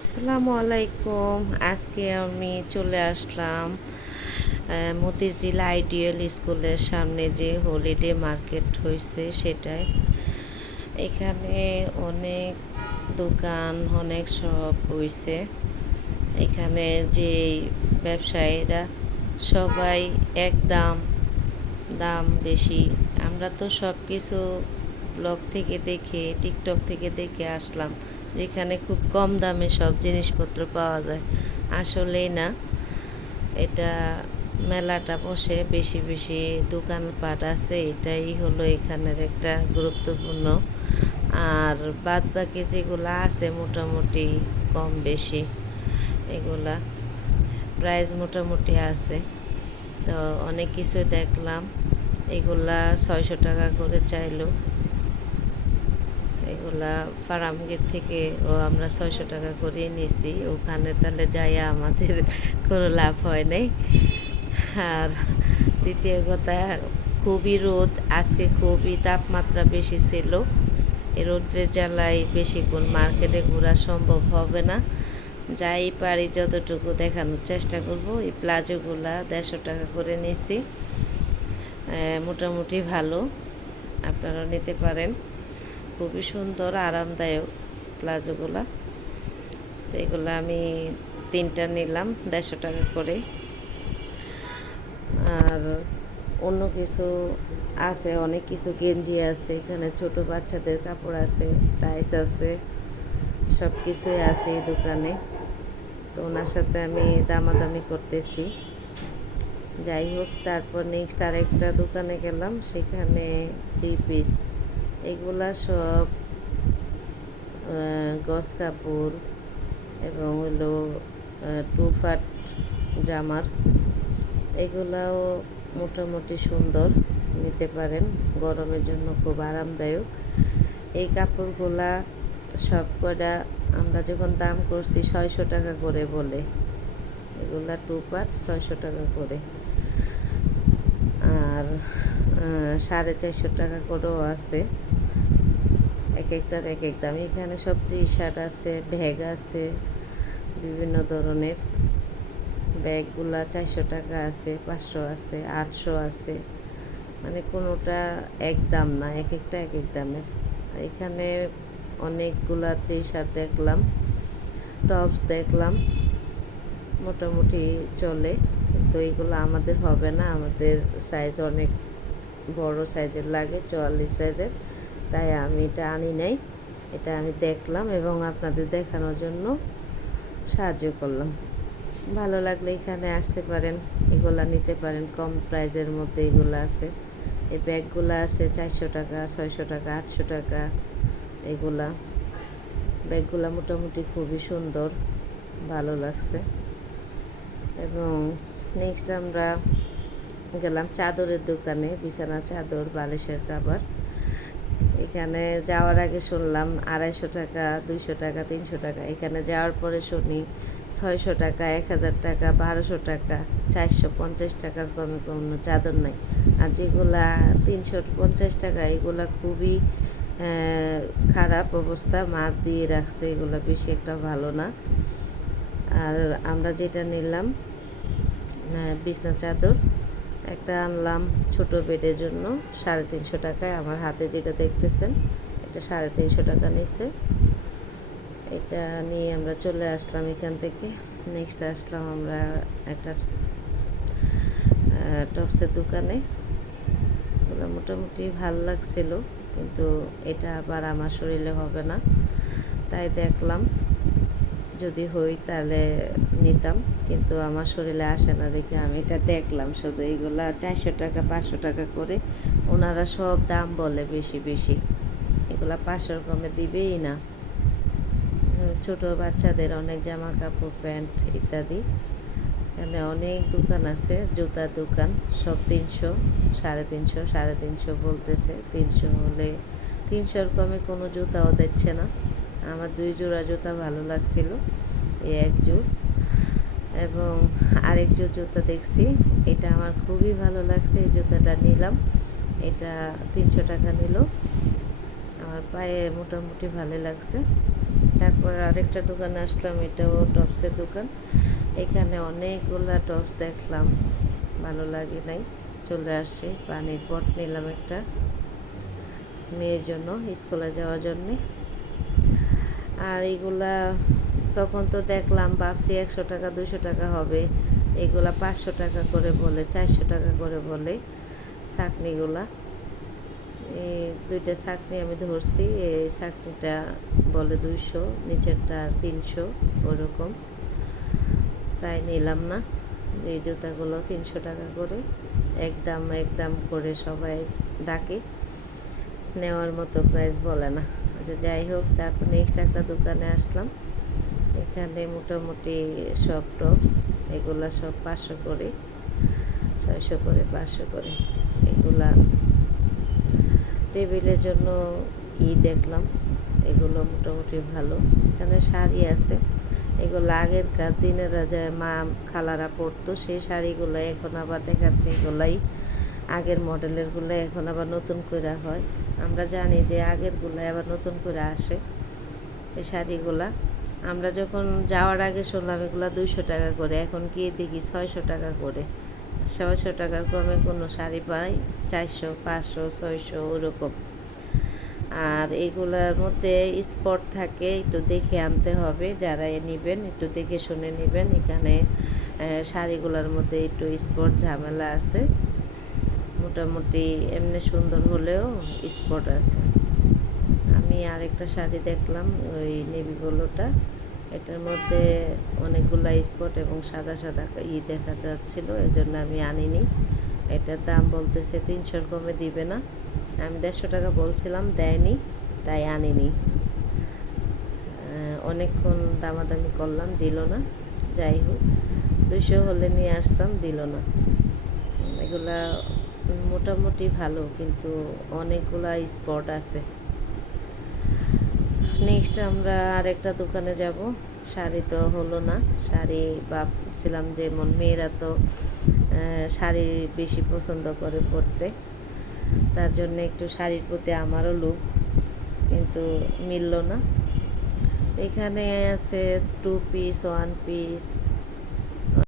আসসালামু আলাইকুম। আজকে আমি চলে আসলাম মতিঝিল আইডিয়াল স্কুলের সামনে যে হলিডে মার্কেট হয়েছে সেটাই। এখানে অনেক দোকান, অনেক শপ হয়েছে। এখানে যে ব্যবসায়ীরা সবাই এক দাম দাম বেশি। আমরা তো সব কিছু ব্লগ থেকে দেখে, টিকটক থেকে দেখে আসলাম যেখানে খুব কম দামে সব জিনিসপত্র পাওয়া যায়। আসলেই না, এটা মেলাটা বসে, বেশি বেশি দোকানপাট আছে, এটাই হলো এখানের একটা গুরুত্বপূর্ণ। আর বাদ বাকি যেগুলো আছে মোটামুটি কম বেশি, এগুলা প্রাইস মোটামুটি আছে। তো অনেক কিছু দেখলাম। এগুলা 600 টাকা করে চাইলো। এগুলা ফার্মগেট থেকে আমরা 600 টাকা করে নিয়েছি। ওখানে তাহলে যাইয়া আমাদের কোনো লাভ হয় নাই। আর দ্বিতীয় কথা, খুবই রোদ আজকে, খুবই তাপমাত্রা বেশি ছিল। এই রোদ্রের জ্বালায় বেশিক্ষণ মার্কেটে ঘোরা সম্ভব হবে না। যাই পারি যতটুকু দেখানোর চেষ্টা করব। এই প্লাজোগুলা 150 টাকা করে নিয়েছি। মোটামুটি ভালো, আপনারাও নিতে পারেন। খুবই সুন্দর, আরামদায়ক প্লাজোগুলা। তো এগুলো আমি 3টা নিলাম 150 টাকা করে। আর অন্য কিছু আছে, অনেক কিছু গেঞ্জি আছে, এখানে ছোট বাচ্চাদের কাপড় আছে, টাইস আছে, সব কিছুই আছে এই দোকানে। তো ওনার সাথে আমি দামাদামি করতেছি। যাই হোক, তারপর নেক্সট আরেকটা দোকানে গেলাম, সেখানে 3 পিস, এগুলা সব গস কাপড় এবং হলো টুফাট জামার। এগুলাও মোটামুটি সুন্দর, নিতে পারেন, গরমের জন্য খুব আরামদায়ক। এই কাপড়গুলা সব কটা আমরা যখন দাম করছি 600 টাকা করে বলে, এগুলা টুপাট 600 টাকা করে। আর 450 টাকা করেও আছে, এক একটার এক এক দাম। এখানে সব টি শার্ট আছে, ব্যাগ আছে, বিভিন্ন ধরনের ব্যাগগুলা 400 টাকা আছে, 500 আছে, 800 আছে, মানে কোনোটা এক দাম না, এক একটা এক এক দামের। এখানে অনেকগুলা টি শার্ট দেখলাম, টপস দেখলাম, মোটামুটি চলে। কিন্তু এইগুলো আমাদের হবে না, আমাদের সাইজ অনেক বড় সাইজের লাগে, 44 সাইজের, তাই আমি এটা আনি নাই। এটা আমি দেখলাম এবং আপনাদের দেখানোর জন্য সাহায্য করলাম। ভালো লাগলে এখানে আসতে পারেন, এগুলা নিতে পারেন, কম প্রাইজের মধ্যে এগুলো আছে। এই ব্যাগগুলো আছে 400 টাকা, 600 টাকা, 800 টাকা। এগুলা ব্যাগগুলা মোটামুটি খুবই সুন্দর, ভালো লাগছে। এবং নেক্সট আমরা গেলাম চাদরের দোকানে, বিছানা চাদর, বালিশের কাভার। এখানে যাওয়ার আগে শুনলাম 250 টাকা, 200 টাকা, 300 টাকা। এখানে যাওয়ার পরে শুনি 600 টাকা, 1000 টাকা, 1200 টাকা, 450 টাকার কমে কোনো চাদর নাই। আর যেগুলা 350 টাকা, এগুলা খুবই খারাপ অবস্থা, মার দিয়ে রাখছে, এগুলো বেশি একটা ভালো না। আর আমরা যেটা নিলাম বিছনা চাদর, একটা আনলাম ছোট বেডের জন্য 350 টাকায়। আমার হাতে যেটা দেখতেছেন এটা 350 টাকা নিচ্ছে। এটা নিয়ে আমরা চলে আসলাম এখান থেকে। নেক্সট আসলাম আমরা একটা টপসের দোকানে। ওগুলো মোটামুটি ভালো লাগছিল, কিন্তু এটা আবার আমার শরীরে হবে না, তাই দেখলাম যদি হই তাহলে নিতাম, কিন্তু আমার শরীরে আসে না দেখে আমি এটা দেখলাম শুধু। এইগুলা 400 টাকা, 500 টাকা করে, ওনারা সব দাম বলে বেশি বেশি, এগুলা 500 কমে দিবেই না। ছোট বাচ্চাদের অনেক জামা কাপড়, প্যান্ট ইত্যাদি। এখানে অনেক দোকান আছে, জুতার দোকান, সব 300, 350, 350 বলতেছে। 300 হলে 300-র কমে কোনো জুতাও দিচ্ছে না। আমার 2 জোড়া জুতা ভালো লাগছিল, এই এক জোড় এবং আরেক জোড় জুতা দেখছি, এটা আমার খুবই ভালো লাগছে, এই জুতাটা নিলাম। এটা 300 টাকা নিল, আমার পায়ে মোটামুটি ভালো লাগছে। তারপর আরেকটা দোকানে আসলাম, এটাও টপসের দোকান। এখানে অনেকগুলা টপস দেখলাম, ভালো লাগে নাই, চলে আসছি। পানির পট নিলাম একটা মেয়ের জন্য, স্কুলে যাওয়ার জন্যে। আর এইগুলা তখন তো দেখলাম, ভাবছি 100 টাকা 200 টাকা হবে, এগুলা 500 টাকা করে বলে, 400 টাকা করে বলে ছাকনিগুলা। এই দুইটা ছাকনি আমি ধরছি, এই ছাকনিটা বলে 200, নিচেরটা 300, ওরকম। তাই নিলাম না। এই জুতাগুলো 300 টাকা করে, একদম একদম করে সবাই ডাকে, নেওয়ার মতো প্রাইস বলে না। আচ্ছা, যাই হোক, তারপর নেক্সট একটা দোকানে আসলাম। এখানে মোটামুটি সব টপস, এগুলা সব 500 করে, 600 করে, 500 করে। এগুলা টেবিলের জন্য দেখলাম, এগুলো মোটামুটি ভালো। এখানে শাড়ি আছে, এগুলো আগেরকার দিনের যে মা খালারা পরতো সেই শাড়িগুলো এখন আবার দেখাচ্ছে, এগুলাই আগের মডেলেরগুলো এখন আবার নতুন করে হয়। আমরা জানি যে আগেরগুলো আবার নতুন করে আসে এই শাড়িগুলা। আমরা যখন যাওয়ার আগে শুনলাম এগুলো 200 টাকা করে, এখন গিয়ে দেখি 600 টাকা করে। 600 টাকার কমে কোনো শাড়ি পাই 400, 500, 600 ওরকম। আর এগুলার মধ্যে স্পট থাকে, একটু দেখে আনতে হবে। যারা নেবেন একটু দেখে শুনে নেবেন। এখানে শাড়িগুলোর মধ্যে একটু স্পট ঝামেলা আছে, মোটামুটি এমনি সুন্দর হলেও স্পট আছে। আমি আরেকটা শাড়ি দেখলাম, ওই নেভি ব্লুটা, এটার মধ্যে অনেকগুলা স্পট এবং সাদা সাদা দেখা যাচ্ছিলো, এজন্য আমি আনিনি। এটার দাম বলতেছে 300-র কমে দিবে না। আমি 150 টাকা বলছিলাম, দেয়নি, তাই আনিনি। অনেকক্ষণ দামাদামি করলাম, দিল না। যাই হোক, 200 হলে নিয়ে আসতাম, দিল না। এগুলা মোটামুটি ভালো, কিন্তু অনেকগুলা স্পট আছে। নেক্সট আমরা আরেকটা দোকানে যাব। শাড়ি তো হলো না, শাড়ি ভাবছিলাম যে মেয়েরা তো শাড়ি বেশি পছন্দ করে পরতে, তার জন্য একটু শাড়ির প্রতি আমারও লোভ, কিন্তু মিলল না। এখানে আছে 2 পিস, 1 পিস,